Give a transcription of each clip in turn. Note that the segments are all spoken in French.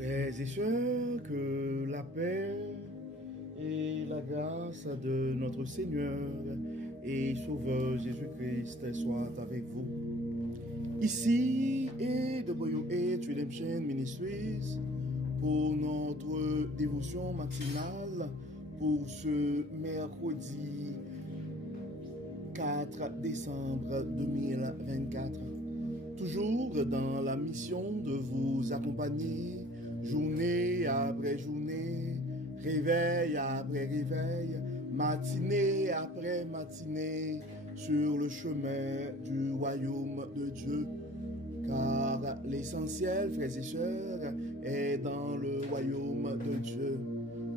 Frères et sœurs, que la paix et la grâce de notre Seigneur et Sauveur Jésus-Christ soient avec vous. Ici et de Boyo-Eight Redemption Ministries pour notre dévotion matinale pour ce mercredi 4 décembre 2024. Toujours dans la mission de vous accompagner journée après journée, réveil après réveil, matinée après matinée, sur le chemin du royaume de Dieu. Car l'essentiel, frères et sœurs, est dans le royaume de Dieu.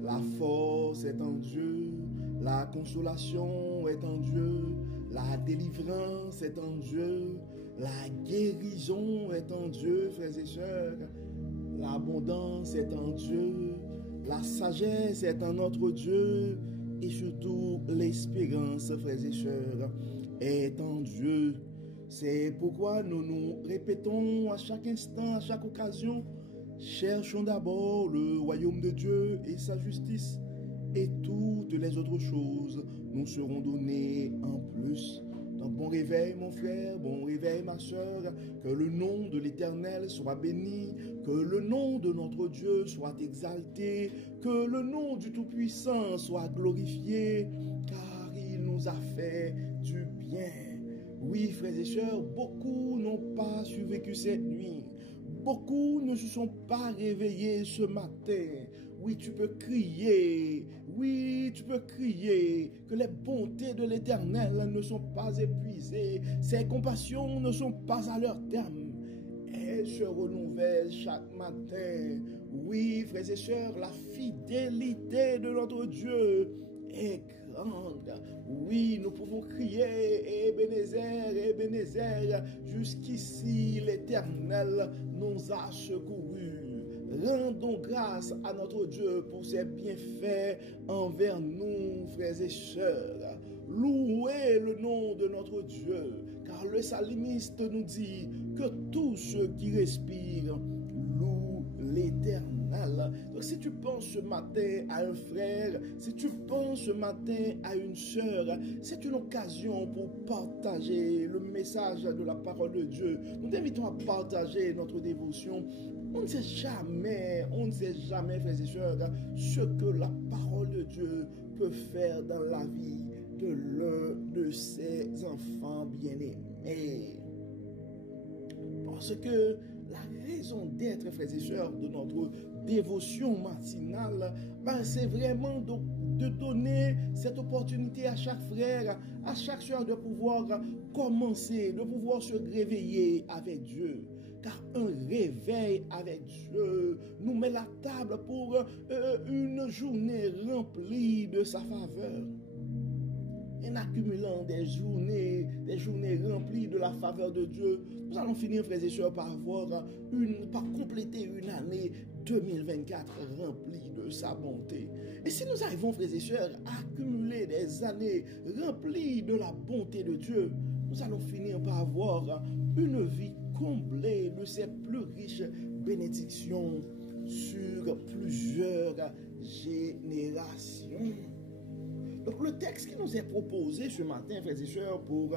La force est en Dieu, la consolation est en Dieu, la délivrance est en Dieu, la guérison est en Dieu, frères et sœurs. L'abondance est en Dieu, la sagesse est en notre Dieu et surtout l'espérance, frères et sœurs, est en Dieu. C'est pourquoi nous nous répétons à chaque instant, à chaque occasion, cherchons d'abord le royaume de Dieu et sa justice, et toutes les autres choses nous seront données en plus. Donc bon réveil mon frère, bon réveil ma soeur, que le nom de l'Éternel soit béni, que le nom de notre Dieu soit exalté, que le nom du Tout-Puissant soit glorifié, car il nous a fait du bien. Oui, frères et sœurs, beaucoup n'ont pas survécu cette nuit. Beaucoup ne se sont pas réveillés ce matin. Oui, tu peux crier. Oui, tu peux crier que les bontés de l'Éternel ne sont pas épuisées. Ses compassions ne sont pas à leur terme. Elles se renouvellent chaque matin. Oui, frères et sœurs, la fidélité de notre Dieu est grande. Oui, nous pouvons crier Ebenezer, Ebenezer, jusqu'ici l'Éternel nous a secourus. Rendons grâce à notre Dieu pour ses bienfaits envers nous, frères et sœurs. Louez le nom de notre Dieu, car le psalmiste nous dit que tous ceux qui respirent louent l'Éternel. Donc si tu penses ce matin à un frère, si tu penses ce matin à une sœur, c'est une occasion pour partager le message de la parole de Dieu. Nous t'invitons à partager notre dévotion. On ne sait jamais, frères et sœurs, ce que la parole de Dieu peut faire dans la vie de l'un de ses enfants bien-aimés. Parce que la raison d'être, frères et sœurs, de notre dévotion matinale, c'est vraiment de donner cette opportunité à chaque frère, à chaque sœur de pouvoir commencer, de pouvoir se réveiller avec Dieu. Car un réveil avec Dieu nous met la table pour une journée remplie de sa faveur. En accumulant des journées remplies de la faveur de Dieu, nous allons finir, frères et sœurs, par compléter une année 2024 remplie de sa bonté. Et si nous arrivons, frères et sœurs, à accumuler des années remplies de la bonté de Dieu, nous allons finir par avoir une vie comblée de ses plus riches bénédictions sur plusieurs générations. Donc le texte qui nous est proposé ce matin, frères et sœurs, pour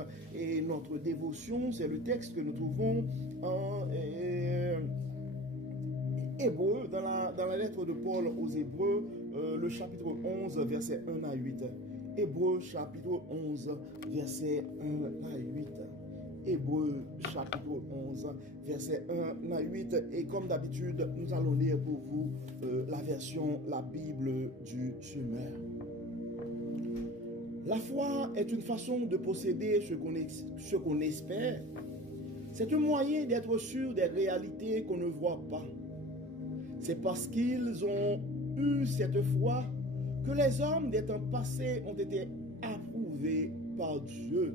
notre dévotion, c'est le texte que nous trouvons en Hébreu, dans la lettre de Paul aux Hébreux, le chapitre 11, versets 1 à 8. Hébreu, chapitre 11, versets 1 à 8. Hébreu, chapitre 11, versets 1 à 8. Et comme d'habitude, nous allons lire pour vous la Bible du semeur. La foi est une façon de posséder ce qu'on espère. C'est un moyen d'être sûr des réalités qu'on ne voit pas. C'est parce qu'ils ont eu cette foi que les hommes des temps passés ont été approuvés par Dieu.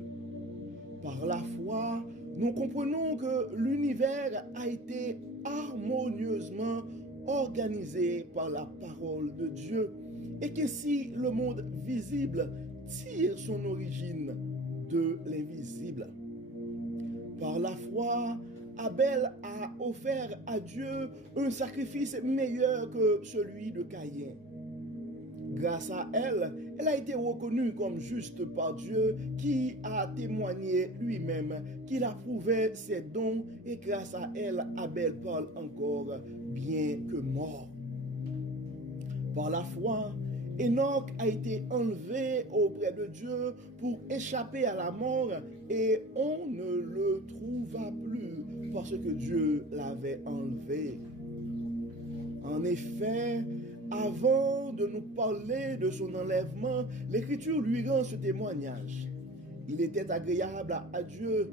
Par la foi, nous comprenons que l'univers a été harmonieusement organisé par la parole de Dieu et qu'ainsi le monde visible tire son origine de l'invisible. Par la foi, Abel a offert à Dieu un sacrifice meilleur que celui de Caïn. Grâce à elle, elle a été reconnue comme juste par Dieu qui a témoigné lui-même qu'il approuvait ses dons et grâce à elle, Abel parle encore bien que mort. Par la foi, Enoch a été enlevé auprès de Dieu pour échapper à la mort et on ne le trouva plus parce que Dieu l'avait enlevé. En effet, avant de nous parler de son enlèvement, l'Écriture lui rend ce témoignage. Il était agréable à Dieu.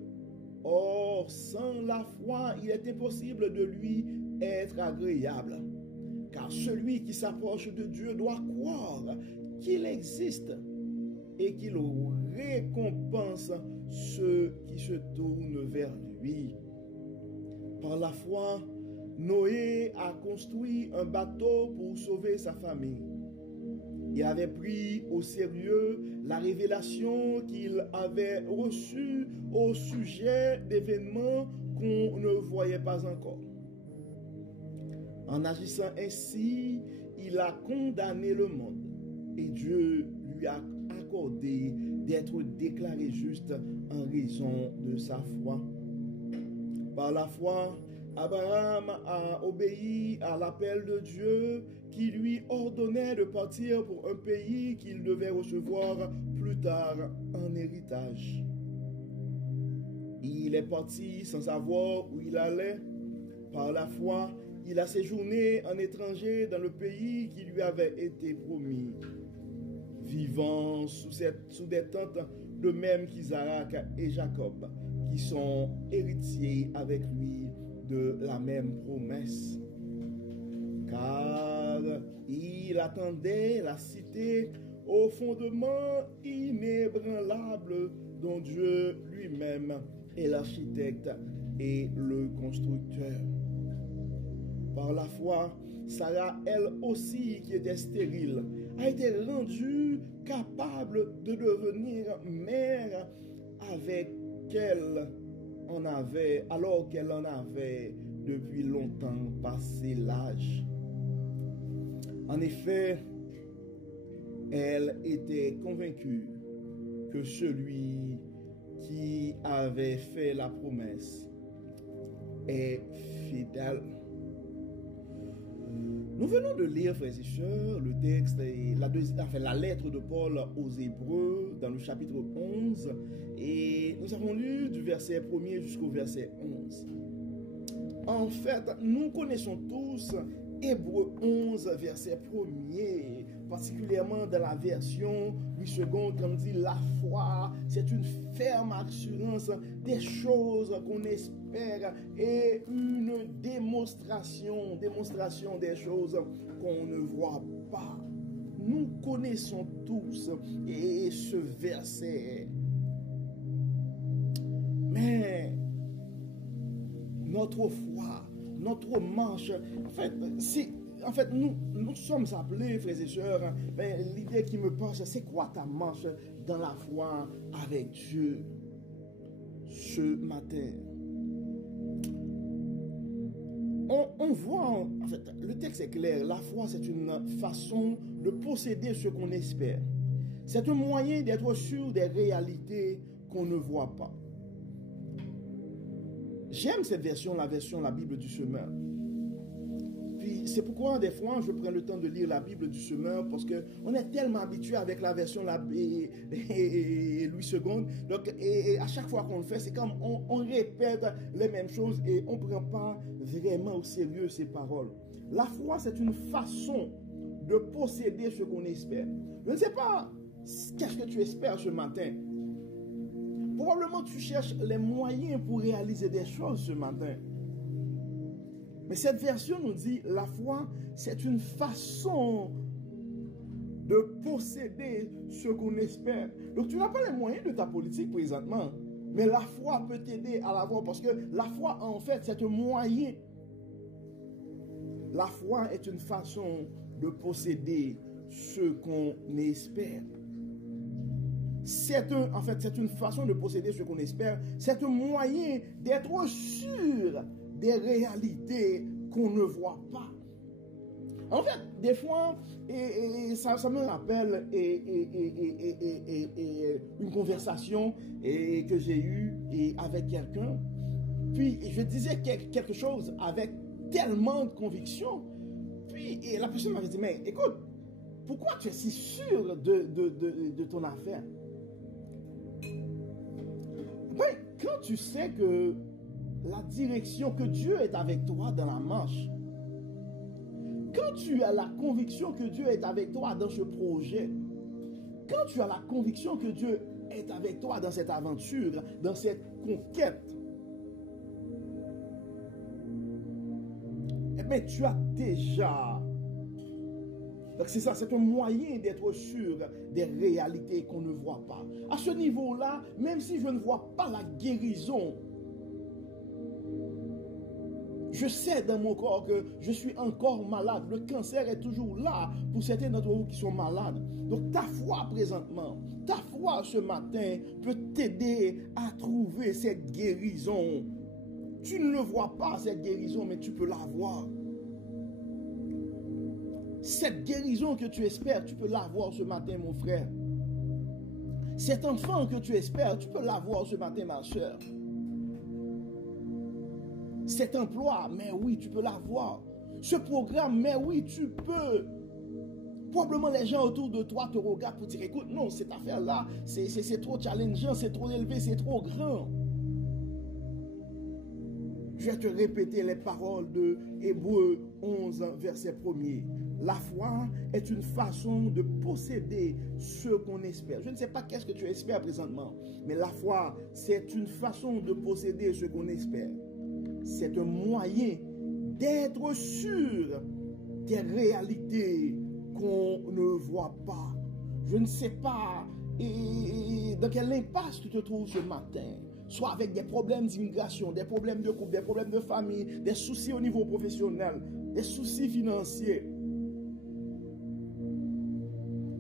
Or, sans la foi, il est impossible de lui être agréable. Car celui qui s'approche de Dieu doit croire qu'il existe et qu'il récompense ceux qui se tournent vers lui. Par la foi, Noé a construit un bateau pour sauver sa famille. Il avait pris au sérieux la révélation qu'il avait reçue au sujet d'événements qu'on ne voyait pas encore. En agissant ainsi, il a condamné le monde et Dieu lui a accordé d'être déclaré juste en raison de sa foi. Par la foi, Abraham a obéi à l'appel de Dieu qui lui ordonnait de partir pour un pays qu'il devait recevoir plus tard en héritage. Il est parti sans savoir où il allait. Par la foi, il a séjourné en étranger dans le pays qui lui avait été promis, vivant sous des tentes de même qu'Isaac et Jacob, qui sont héritiers avec lui de la même promesse. Car il attendait la cité au fondement inébranlable dont Dieu lui-même est l'architecte et le constructeur. Par la foi, Sarah, elle aussi qui était stérile, a été rendue capable de devenir mère alors qu'elle en avait depuis longtemps passé l'âge. En effet, elle était convaincue que celui qui avait fait la promesse est fidèle. Nous venons de lire, frères et sœurs, le texte et la lettre de Paul aux Hébreux dans le chapitre 11 et nous avons lu du verset 1er jusqu'au verset 11. En fait, nous connaissons tous Hébreux 11, verset 1er, particulièrement dans la version 8 secondes, comme dit la foi, c'est une ferme assurance des choses qu'on espère et une démonstration des choses qu'on ne voit pas. Nous connaissons tous et ce verset. Mais notre foi, notre marche, en fait, nous sommes appelés, frères et sœurs, l'idée qui me passe, c'est quoi ta marche dans la foi avec Dieu ce matin? On voit, en fait, le texte est clair, la foi c'est une façon de posséder ce qu'on espère. C'est un moyen d'être sûr des réalités qu'on ne voit pas. J'aime cette version, la Bible du semeur. Puis c'est pourquoi des fois je prends le temps de lire la Bible du semeur parce qu'on est tellement habitué avec la version Louis II. Donc, et à chaque fois qu'on le fait, c'est comme on répète les mêmes choses et on ne prend pas vraiment au sérieux ces paroles. La foi, c'est une façon de posséder ce qu'on espère. Je ne sais pas qu'est-ce que tu espères ce matin. Probablement tu cherches les moyens pour réaliser des choses ce matin. Mais cette version nous dit, la foi, c'est une façon de posséder ce qu'on espère. Donc tu n'as pas les moyens de ta politique présentement. Mais la foi peut t'aider à l'avoir parce que la foi, en fait, c'est un moyen. La foi est une façon de posséder ce qu'on espère. en fait, c'est une façon de posséder ce qu'on espère. C'est un moyen d'être sûr des réalités qu'on ne voit pas. En fait, des fois, ça me rappelle une conversation que j'ai eue avec quelqu'un. Puis, je disais quelque chose avec tellement de conviction. Puis, la personne m'avait dit, mais écoute, pourquoi tu es si sûr de ton affaire? Ben, quand tu sais que la direction, que Dieu est avec toi dans la marche, quand tu as la conviction que Dieu est avec toi dans ce projet, quand tu as la conviction que Dieu est avec toi dans cette aventure, dans cette conquête, eh bien, tu as déjà... Donc c'est ça, c'est un moyen d'être sûr des réalités qu'on ne voit pas. À ce niveau-là, même si je ne vois pas la guérison, je sais dans mon corps que je suis encore malade. Le cancer est toujours là pour certains d'entre vous qui sont malades. Donc ta foi présentement, ta foi ce matin peut t'aider à trouver cette guérison. Tu ne le vois pas, cette guérison, mais tu peux la voir. Cette guérison que tu espères, tu peux l'avoir ce matin, mon frère. Cet enfant que tu espères, tu peux l'avoir ce matin, ma soeur. Cet emploi, mais oui, tu peux l'avoir. Ce programme, mais oui, tu peux. Probablement les gens autour de toi te regardent pour dire, écoute, non, cette affaire-là, c'est trop challengeant, c'est trop élevé, c'est trop grand. Je vais te répéter les paroles de Hébreux 11, verset 1er. La foi est une façon de posséder ce qu'on espère. Je ne sais pas qu'est-ce que tu espères présentement, mais la foi, c'est une façon de posséder ce qu'on espère. C'est un moyen d'être sûr des réalités qu'on ne voit pas. Je ne sais pas dans quelle impasse tu te trouves ce matin. Soit avec des problèmes d'immigration, des problèmes de couple, des problèmes de famille, des soucis au niveau professionnel, des soucis financiers.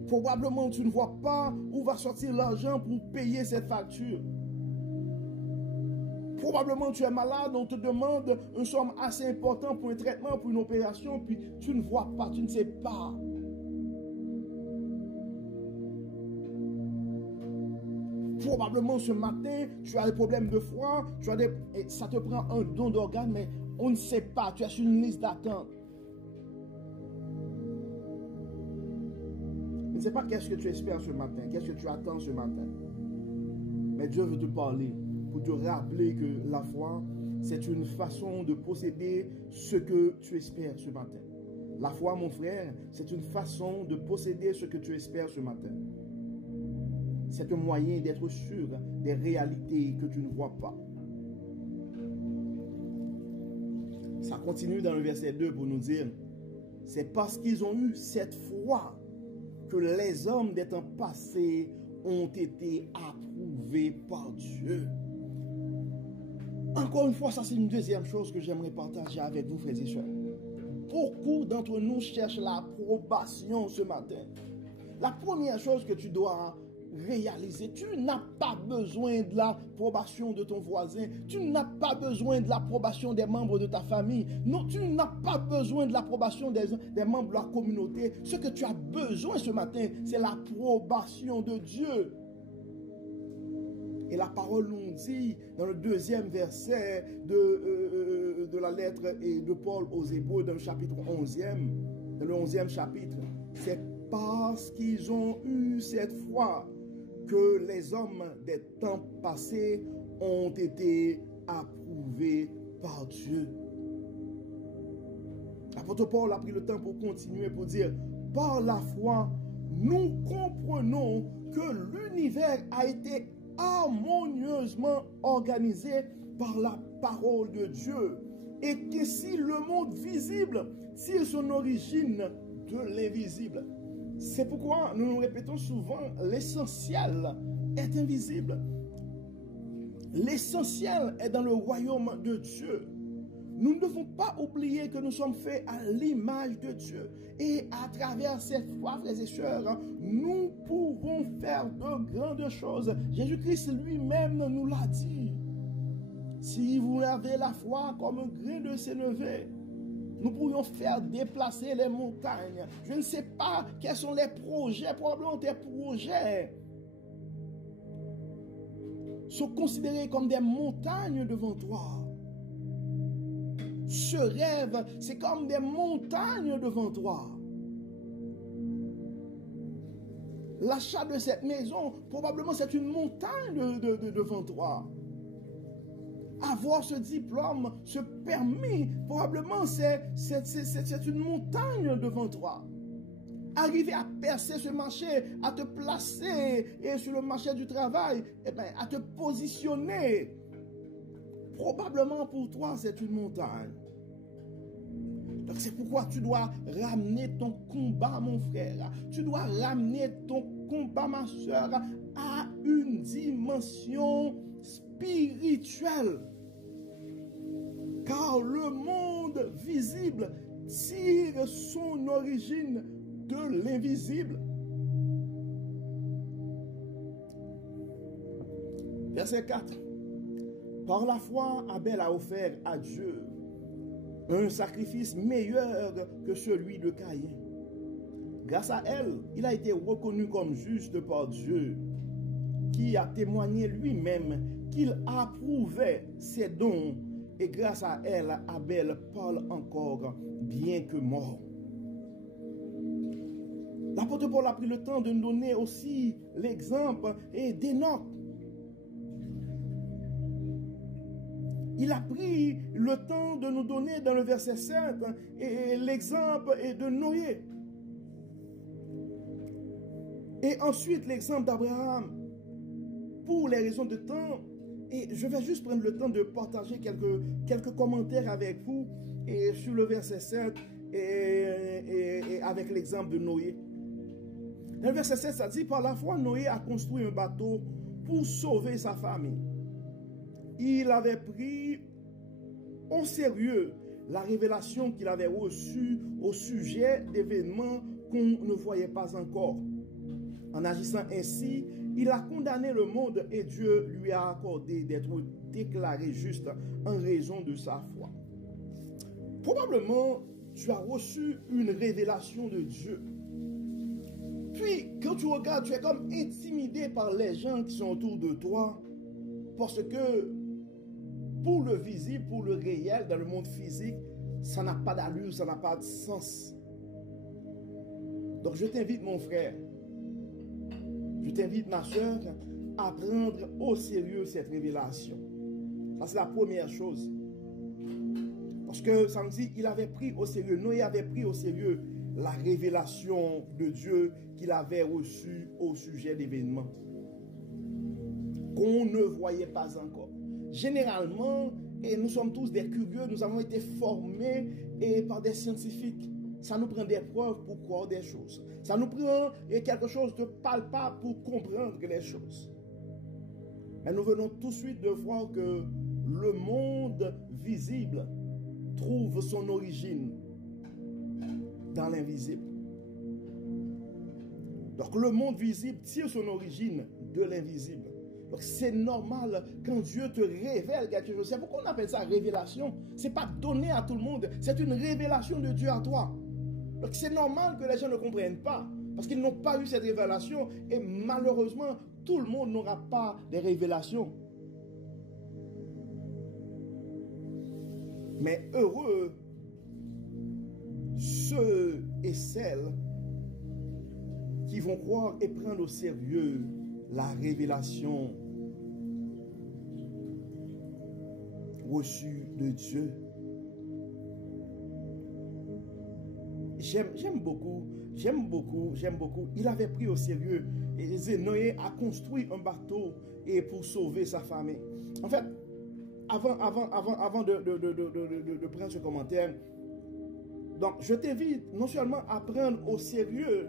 Probablement, tu ne vois pas où va sortir l'argent pour payer cette facture. Probablement, tu es malade, on te demande une somme assez importante pour un traitement, pour une opération, puis tu ne vois pas, tu ne sais pas. Probablement, ce matin, tu as des problèmes de foie, ça te prend un don d'organe, mais on ne sait pas, tu es sur une liste d'attente. Je ne sais pas qu'est-ce que tu espères ce matin, qu'est-ce que tu attends ce matin. Mais Dieu veut te parler pour te rappeler que la foi, c'est une façon de posséder ce que tu espères ce matin. La foi, mon frère, c'est une façon de posséder ce que tu espères ce matin. C'est un moyen d'être sûr des réalités que tu ne vois pas. Ça continue dans le verset 2 pour nous dire, c'est parce qu'ils ont eu cette foi que les hommes des temps passés ont été approuvés par Dieu. Encore une fois, ça c'est une deuxième chose que j'aimerais partager avec vous, frères et sœurs. Beaucoup d'entre nous cherchent l'approbation ce matin. La première chose que tu dois réaliser, tu n'as pas besoin de l'approbation de ton voisin, tu n'as pas besoin de l'approbation des membres de ta famille, non, tu n'as pas besoin de l'approbation des membres de la communauté. Ce que tu as besoin ce matin, c'est l'approbation de Dieu. Et la parole nous dit dans le deuxième verset de la lettre de Paul aux Hébreux, dans le chapitre 11e, dans le 11e chapitre, c'est parce qu'ils ont eu cette foi que les hommes des temps passés ont été approuvés par Dieu. L'apôtre Paul a pris le temps pour continuer, pour dire, par la foi, nous comprenons que l'univers a été harmonieusement organisé par la parole de Dieu et que si le monde visible tire son origine de l'invisible. C'est pourquoi nous nous répétons souvent, l'essentiel est invisible. L'essentiel est dans le royaume de Dieu. nous ne devons pas oublier que nous sommes faits à l'image de Dieu. Et à travers cette foi, frères et sœurs, nous pouvons faire de grandes choses. Jésus-Christ lui-même nous l'a dit. Si vous avez la foi comme un grain de sénévé, nous pourrions faire déplacer les montagnes. Je ne sais pas quels sont les projets, probablement tes projets sont considérés comme des montagnes devant toi. Ce rêve, c'est comme des montagnes devant toi. L'achat de cette maison, probablement c'est une montagne devant toi. Avoir ce diplôme, ce permis, probablement c'est une montagne devant toi. Arriver à percer ce marché, à te placer et sur le marché du travail, eh bien, à te positionner, probablement pour toi c'est une montagne. Donc c'est pourquoi tu dois ramener ton combat, mon frère. Tu dois ramener ton combat, ma soeur, à une dimension spirituelle. Car le monde visible tire son origine de l'invisible. Verset 4. Par la foi, Abel a offert à Dieu un sacrifice meilleur que celui de Caïn. Grâce à elle, il a été reconnu comme juste par Dieu, qui a témoigné lui-même qu'il approuvait ses dons, et grâce à elle, Abel parle encore, bien que mort. L'apôtre Paul a pris le temps de nous donner aussi l'exemple d'Enoch. Il a pris le temps de nous donner dans le verset 7 l'exemple de Noé. Et ensuite l'exemple d'Abraham. Pour les raisons de temps, et je vais juste prendre le temps de partager quelques commentaires avec vous et sur le verset 7 et avec l'exemple de Noé. Dans le verset 7, ça dit, par la foi, Noé a construit un bateau pour sauver sa famille. Il avait pris au sérieux la révélation qu'il avait reçue au sujet d'événements qu'on ne voyait pas encore. En agissant ainsi, il a condamné le monde et Dieu lui a accordé d'être déclaré juste en raison de sa foi. Probablement, tu as reçu une révélation de Dieu. Puis, quand tu regardes, tu es comme intimidé par les gens qui sont autour de toi parce que pour le visible, pour le réel, dans le monde physique, ça n'a pas d'allure, ça n'a pas de sens. Donc je t'invite, mon frère, je t'invite, ma soeur, à prendre au sérieux cette révélation. Ça, c'est la première chose. Parce que ça me dit, il avait pris au sérieux, Noé avait pris au sérieux la révélation de Dieu qu'il avait reçue au sujet d'événements qu'on ne voyait pas encore. Généralement, et nous sommes tous des curieux, nous avons été formés par des scientifiques. Ça nous prend des preuves pour croire des choses. Ça nous prend quelque chose de palpable pour comprendre les choses. Mais nous venons tout de suite de voir que le monde visible trouve son origine dans l'invisible. Donc le monde visible tire son origine de l'invisible. Donc c'est normal quand Dieu te révèle quelque chose. C'est pourquoi on appelle ça révélation. Ce n'est pas donné à tout le monde. C'est une révélation de Dieu à toi. Donc c'est normal que les gens ne comprennent pas. Parce qu'ils n'ont pas eu cette révélation. Et malheureusement, tout le monde n'aura pas des révélations. Mais heureux ceux et celles qui vont croire et prendre au sérieux la révélation reçue de Dieu. J'aime beaucoup. Il avait pris au sérieux. Et Noé a construit un bateau pour sauver sa famille. En fait, avant de prendre ce commentaire, donc je t'invite non seulement à prendre au sérieux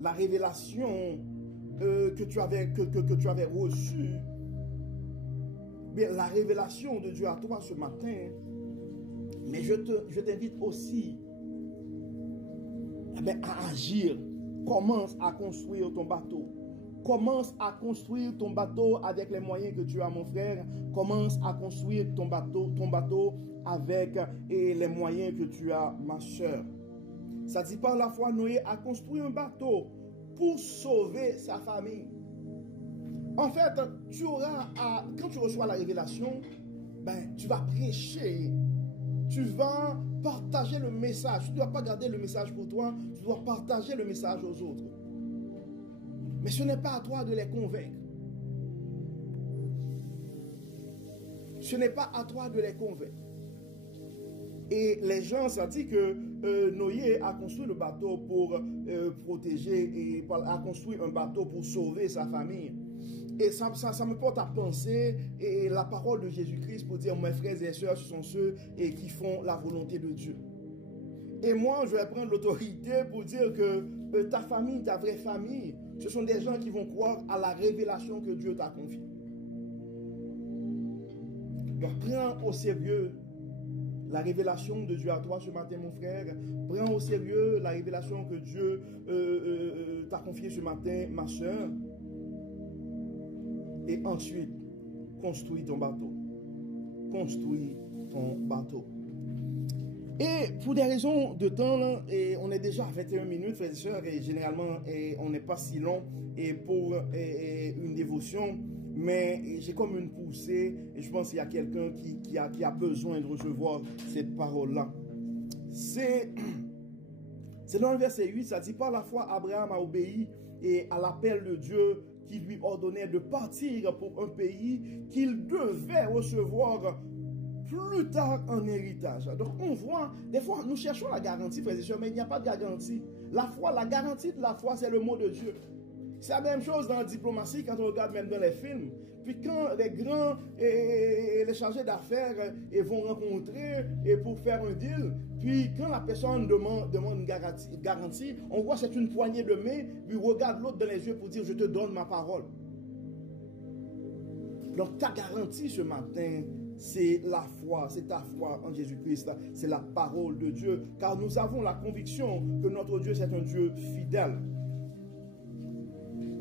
la révélation que tu avais reçue, mais la révélation de Dieu à toi ce matin, Mais je t'invite aussi à agir. Commence à construire ton bateau. Commence à construire ton bateau avec les moyens que tu as, mon frère. Commence à construire ton bateau avec les moyens que tu as, ma soeur. Ça dit par la foi, Noé a construit un bateau pour sauver sa famille. En fait, quand tu reçois la révélation, tu vas prêcher. Tu vas partager le message. Tu ne dois pas garder le message pour toi. Tu dois partager le message aux autres. Mais ce n'est pas à toi de les convaincre. Ce n'est pas à toi de les convaincre. Et les gens, ça dit que Noé a construit le bateau pour protéger et a construit un bateau pour sauver sa famille. Et ça me porte à penser et la parole de Jésus-Christ pour dire, mes frères et sœurs, ce sont ceux qui font la volonté de Dieu. Et moi, je vais prendre l'autorité pour dire que ta famille, ta vraie famille, ce sont des gens qui vont croire à la révélation que Dieu t'a confiée. Donc, prends au sérieux la révélation de Dieu à toi ce matin, mon frère. Prends au sérieux la révélation que Dieu t'a confiée ce matin, ma soeur. Et ensuite, construis ton bateau. Construis ton bateau. Et pour des raisons de temps, là, et on est déjà à 21 minutes, frères et sœurs, et généralement, on n'est pas si long pour une dévotion, mais j'ai comme une poussée, et je pense qu'il y a quelqu'un qui a besoin de recevoir cette parole-là. C'est dans le verset 8, ça dit, par la foi, Abraham a obéi et à l'appel de Dieu qui lui ordonnait de partir pour un pays qu'il devait recevoir plus tard en héritage. Donc on voit, des fois nous cherchons la garantie, frères et sœurs, mais il n'y a pas de garantie. La foi, la garantie de la foi, c'est le mot de Dieu. C'est la même chose dans la diplomatie quand on regarde même dans les films. Puis quand les grands et les chargés d'affaires vont rencontrer pour faire un deal, puis quand la personne demande une garantie, on voit c'est une poignée de main, puis regarde l'autre dans les yeux pour dire je te donne ma parole. Donc ta garantie ce matin, c'est la foi, c'est ta foi en Jésus-Christ, c'est la parole de Dieu, car nous avons la conviction que notre Dieu c'est un Dieu fidèle.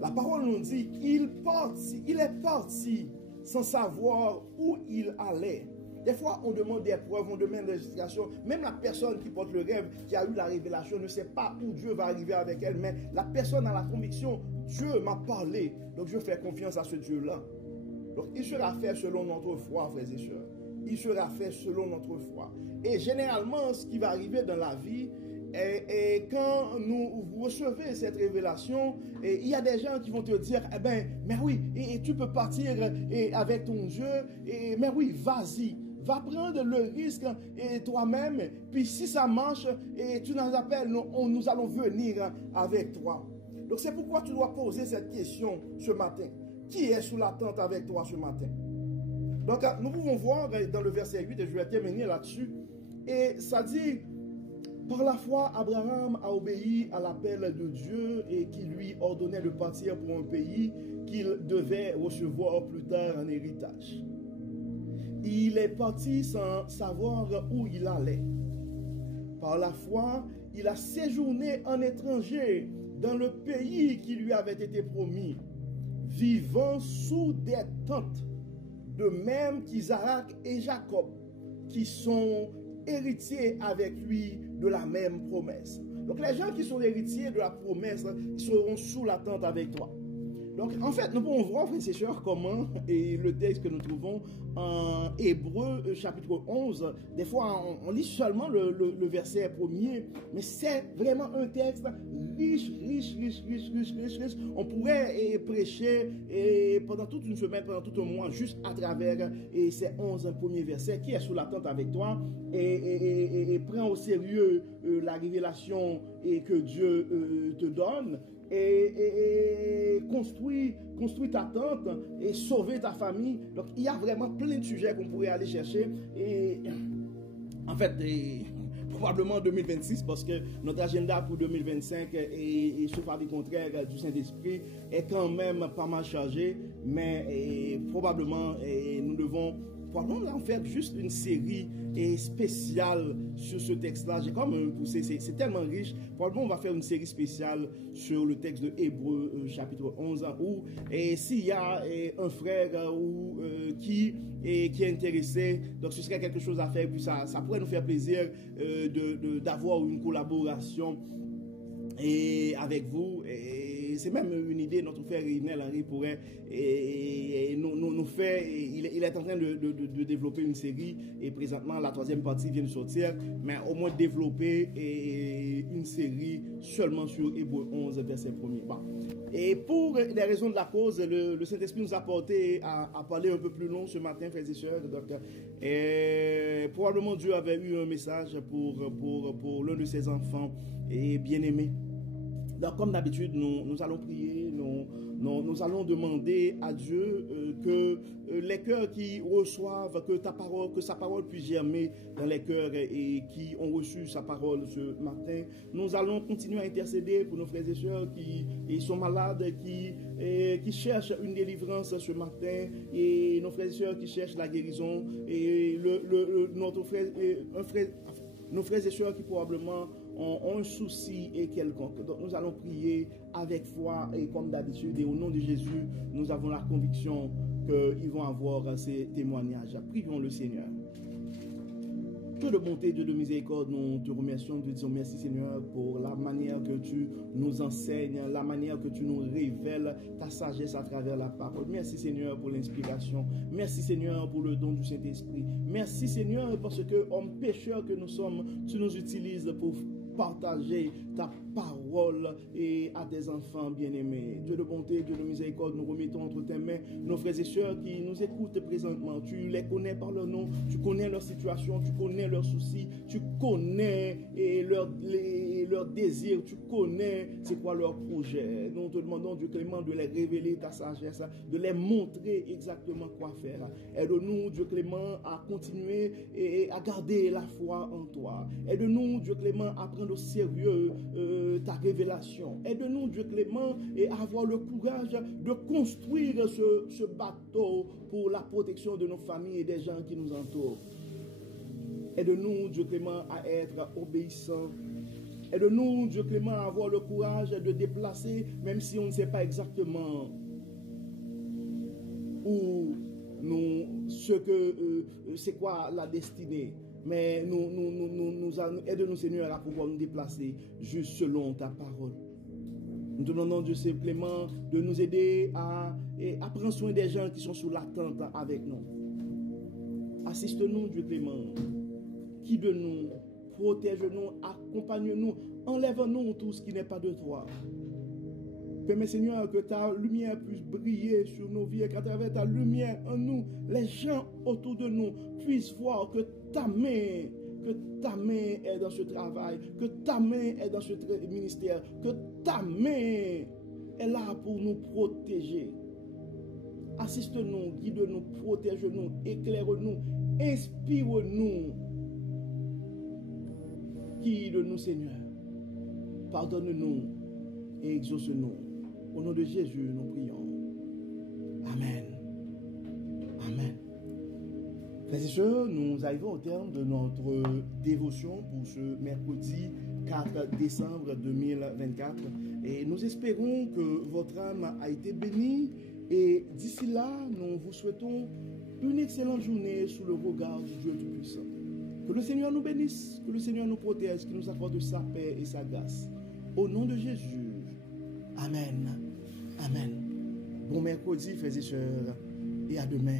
La parole nous dit qu'il est parti sans savoir où il allait. Des fois, on demande des preuves, on demande des explications. Même la personne qui porte le rêve, qui a eu la révélation, ne sait pas où Dieu va arriver avec elle. Mais la personne a la conviction, Dieu m'a parlé. Donc, je fais confiance à ce Dieu-là. Donc, il sera fait selon notre foi, frères et sœurs. Il sera fait selon notre foi. Et généralement, ce qui va arriver dans la vie, et quand nous recevez cette révélation, il y a des gens qui vont te dire, eh ben, mais oui, et tu peux partir avec ton Dieu, mais oui, vas-y, va prendre le risque toi-même, puis si ça marche, et tu nous appelles, nous allons venir avec toi. Donc c'est pourquoi tu dois poser cette question ce matin. Qui est sous la tente avec toi ce matin? Donc nous pouvons voir dans le verset 8, et je vais terminer là-dessus, et ça dit, par la foi, Abraham a obéi à l'appel de Dieu et qui lui ordonnait de partir pour un pays qu'il devait recevoir plus tard en héritage. Il est parti sans savoir où il allait. Par la foi, il a séjourné en étranger dans le pays qui lui avait été promis, vivant sous des tentes, de même qu'Isaac et Jacob, qui sont héritiers avec lui de la même promesse. Donc les gens qui sont héritiers de la promesse seront sous la tente avec toi. Donc en fait, nous pouvons voir, frères et sœurs, comment, et le texte que nous trouvons en Hébreux chapitre 11, des fois on lit seulement le verset premier, mais c'est vraiment un texte riche. On pourrait prêcher pendant toute une semaine, pendant tout un mois, juste à travers ces 11 premiers versets, qui est sous la tente avec toi, et prends au sérieux la révélation que Dieu te donne, et construis ta tente et sauver ta famille. Donc il y a vraiment plein de sujets qu'on pourrait aller chercher, et en fait probablement en 2026, parce que notre agenda pour 2025 et sauf avis contraire du Saint-Esprit est quand même pas mal chargé, mais probablement nous devons probablement, on va faire juste une série spéciale sur ce texte-là. J'ai quand même poussé, c'est tellement riche. Probablement, on va faire une série spéciale sur le texte de Hébreux, chapitre 11, où s'il y a un frère qui est intéressé, donc ce serait quelque chose à faire, puis ça pourrait nous faire plaisir d'avoir une collaboration avec vous. Et c'est même une idée, notre frère Inel Henry pourrait nous faire, il est en train de développer une série, et présentement la 3e partie vient de sortir, mais au moins développer une série seulement sur Hébreux 11, verset 1er. Bon. Et pour les raisons de la cause, le Saint-Esprit nous a porté à parler un peu plus long ce matin, frères et sœurs. Donc, probablement Dieu avait eu un message pour l'un de ses enfants et bien-aimés. Donc, comme d'habitude, nous allons prier, nous allons demander à Dieu que les cœurs qui reçoivent, que sa parole puisse germer dans les cœurs et qui ont reçu sa parole ce matin. Nous allons continuer à intercéder pour nos frères et sœurs qui sont malades, qui cherchent une délivrance ce matin, et nos frères et sœurs qui cherchent la guérison, et nos frères et sœurs qui probablement ont un souci et quelconque. Donc nous allons prier avec foi et comme d'habitude, et au nom de Jésus, nous avons la conviction qu'ils vont avoir ces témoignages. Prions le Seigneur. Dieu de bonté, Dieu de miséricorde, nous te remercions, nous te disons merci Seigneur pour la manière que tu nous enseignes, la manière que tu nous révèles ta sagesse à travers la parole. Merci Seigneur pour l'inspiration. Merci Seigneur pour le don du Saint-Esprit. Merci Seigneur parce que, homme pécheur que nous sommes, tu nous utilises pour partager ta parole et à tes enfants bien-aimés. Dieu de bonté, Dieu de miséricorde, nous remettons entre tes mains nos frères et sœurs qui nous écoutent présentement. Tu les connais par leur nom, tu connais leur situation, tu connais leurs soucis, tu connais leurs désirs, tu connais c'est quoi leur projet. Nous te demandons, Dieu clément, de les révéler ta sagesse, de les montrer exactement quoi faire. Aide-nous, Dieu clément, à continuer et à garder la foi en toi. Aide-nous, Dieu clément, à prendre au sérieux ta révélation. Aide-nous, Dieu clément, et à avoir le courage de construire ce bateau pour la protection de nos familles et des gens qui nous entourent. Aide-nous, Dieu clément, à être obéissants. Aide-nous, Dieu clément, à avoir le courage de déplacer, même si on ne sait pas exactement où c'est quoi la destinée. Mais aide-nous, Seigneur, à pouvoir nous déplacer juste selon ta parole. Nous te demandons, Dieu, simplement de nous aider à prendre soin des gens qui sont sous l'attente avec nous. Assiste-nous, Dieu clément. Guide-nous, protège-nous, accompagne-nous, enlève-nous tout ce qui n'est pas de toi. Permets, Seigneur, que ta lumière puisse briller sur nos vies et qu'à travers ta lumière en nous, les gens autour de nous puissent voir que ta main est dans ce travail, que ta main est dans ce ministère, que ta main est là pour nous protéger. Assiste-nous, guide-nous, protège-nous, éclaire-nous, inspire-nous. Guide-nous, Seigneur. Pardonne-nous et exauce-nous. Au nom de Jésus, nous prions. Amen. Amen. Frères et sœurs, nous arrivons au terme de notre dévotion pour ce mercredi 4 décembre 2024. Et nous espérons que votre âme a été bénie. Et d'ici là, nous vous souhaitons une excellente journée sous le regard du Dieu Tout-Puissant. Que le Seigneur nous bénisse, que le Seigneur nous protège, qu'il nous accorde sa paix et sa grâce. Au nom de Jésus. Amen. Amen. Bon mercredi, frères et sœurs, et à demain.